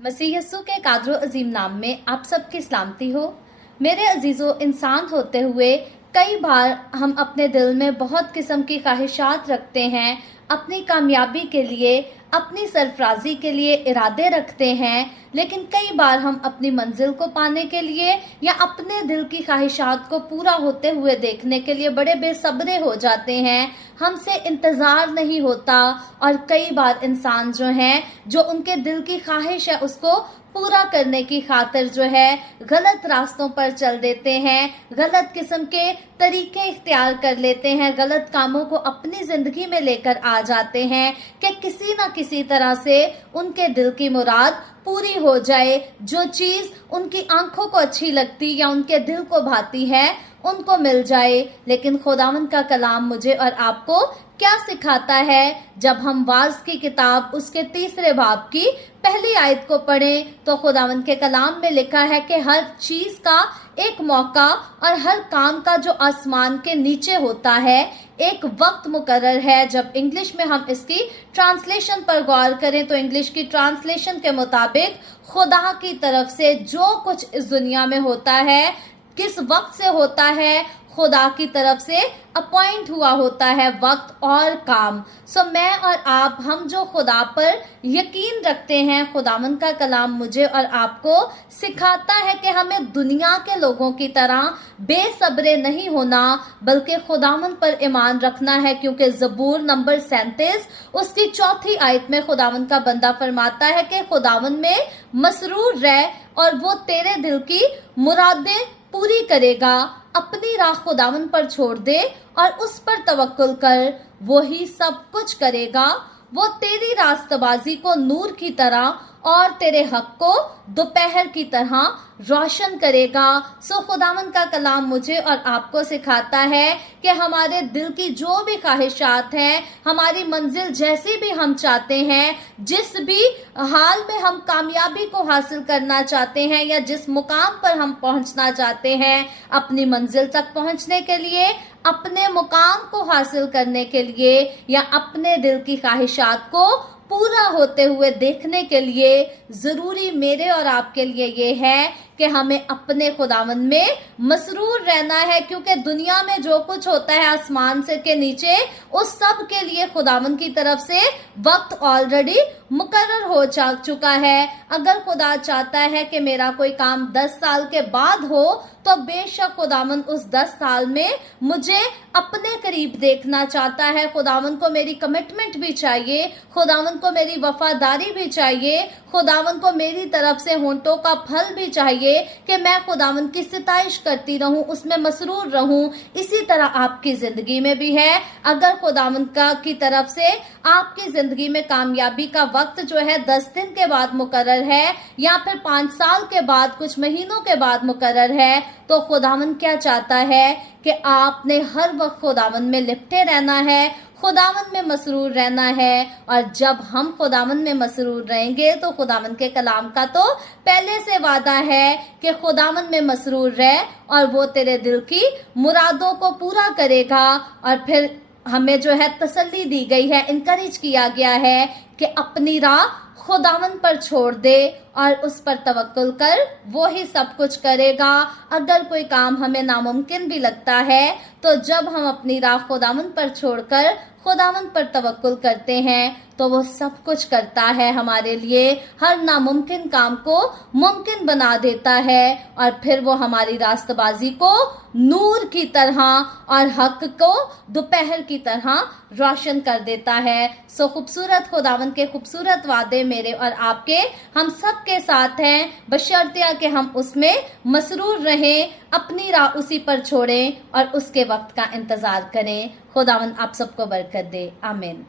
मसीह यस्सु के कादरो अजीम नाम में आप सबकी सलामती हो। मेरे अजीजों, इंसान होते हुए कई बार हम अपने दिल में बहुत किस्म की ख्वाहिशात रखते हैं, अपनी कामयाबी के लिए, अपनी सरफराजी के लिए इरादे रखते हैं, लेकिन कई बार हम अपनी मंजिल को पाने के लिए या अपने दिल की ख्वाहिशात को पूरा होते हुए देखने के लिए बड़े बेसब्रे हो जाते हैं, हमसे इंतजार नहीं होता और कई बार इंसान जो हैं, जो उनके दिल की ख्वाहिश है उसको पूरा करने की खातिर जो है गलत रास्तों पर चल देते हैं, गलत किस्म के तरीके इख्तियार कर लेते हैं, गलत कामों को अपनी जिंदगी में लेकर आ जाते हैं कि किसी ना किसी तरह से उनके दिल की मुराद पूरी हो जाए। जो चीज उनकी आंखों को अच्छी लगती या उनके दिल को भाती है उनको मिल जाए। लेकिन खुदावंद का कलाम मुझे और आपको क्या सिखाता है? जब हम वाज की किताब उसके 3 बाब की पहली आयत को पढ़ें तो खुदावंद के कलाम में लिखा है कि हर चीज का एक मौका और हर काम का जो आसमान के नीचे होता है एक वक्त मुकर्रर है। जब इंग्लिश में हम इसकी ट्रांसलेशन पर गौर करें तो इंग्लिश की ट्रांसलेशन के मुताबिक खुदा की तरफ से जो कुछ इस दुनिया में होता है किस वक्त से होता है, खुदा की तरफ से अपॉइंट हुआ होता है वक्त और काम। सो मैं और आप, हम जो खुदा पर यकीन रखते हैं, खुदावंद का कलाम मुझे और आपको सिखाता है कि हमें दुनिया के लोगों की तरह बेसब्रे नहीं होना बल्कि खुदावंद पर ईमान रखना है, क्योंकि ज़बूर नंबर 37 उसकी 4 आयत में खुदावंद का बंदा फरमाता है कि खुदावंद में मसरूर रह और वो तेरे दिल की मुरादें पूरी करेगा। अपनी राह खुदावंद पर छोड़ दे और उस पर तवक्कुल कर, वो ही सब कुछ करेगा। वो तेरी रास्तबाजी को नूर की तरह और तेरे हक को दोपहर की तरह रोशन करेगा। सो खुदावंद का कलाम मुझे और आपको सिखाता है कि हमारे दिल की जो भी ख्वाहिशात हैं, हमारी मंजिल जैसी भी हम चाहते हैं, जिस भी हाल में हम कामयाबी को हासिल करना चाहते हैं या जिस मुकाम पर हम पहुंचना चाहते हैं, अपनी मंजिल तक पहुंचने के लिए, अपने मुकाम को हासिल करने के लिए या अपने दिल की ख्वाहिशात को पूरा होते हुए देखने के लिए जरूरी मेरे और आपके लिए ये है कि हमें अपने खुदावंद में मसरूर रहना है, क्योंकि दुनिया में जो कुछ होता है आसमान से के नीचे उस सब के लिए खुदावंद की तरफ से वक्त ऑलरेडी मुकर्रर हो चुका है। अगर खुदा चाहता है कि मेरा कोई काम 10 साल के बाद हो तो बेशक खुदावंद उस 10 साल में मुझे अपने करीब देखना चाहता है। खुदावंद को मेरी कमिटमेंट भी चाहिए, खुदावंद को मेरी वफादारी भी चाहिए, खुदावंद को मेरी तरफ से होंठों का फल भी चाहिए कि मैं खुदावंद की सिताइश करती रहूं, उसमें मसरूर रहूं। इसी तरह आपकी जिंदगी में भी है। अगर खुदावंद का की तरफ से आपकी जिंदगी में कामयाबी का वक्त जो है 10 दिन के बाद मुकर्रर है या फिर 5 साल के बाद, कुछ महीनों के बाद मुकर्रर है, तो खुदावंद क्या चाहता है कि आपने हर वक्त खुदावंद में लिपटे रहना है, खुदावंद में मसरूर रहना है। और जब हम खुदावंद में मसरूर रहेंगे तो खुदावंद के कलाम का तो पहले से वादा है कि खुदावंद में मसरूर रह और वो तेरे दिल की मुरादों को पूरा करेगा। और फिर हमें जो है तसल्ली दी गई है, इनकरेज किया गया है कि अपनी राह खुदावंद पर छोड़ दे और उस पर तवक्कुल कर, वो ही सब कुछ करेगा। अगर कोई काम हमें नामुमकिन भी लगता है तो जब हम अपनी राह खुदावंद पर छोड़कर खुदावंद पर तवक्कुल करते हैं तो वो सब कुछ करता है हमारे लिए, हर नामुमकिन काम को मुमकिन बना देता है और फिर वो हमारी रास्तबाजी को नूर की तरह और हक को दोपहर की तरह रोशन कर देता है। सो खूबसूरत खुदावंद के खूबसूरत वादे मेरे और आपके हम सब के साथ हैं, बशर्ते कि हम उसमें मसरूर रहें, अपनी राह उसी पर छोड़ें और उसके वक्त का इंतजार करें। खुदावंद आप सबको बरकत दे। आमीन।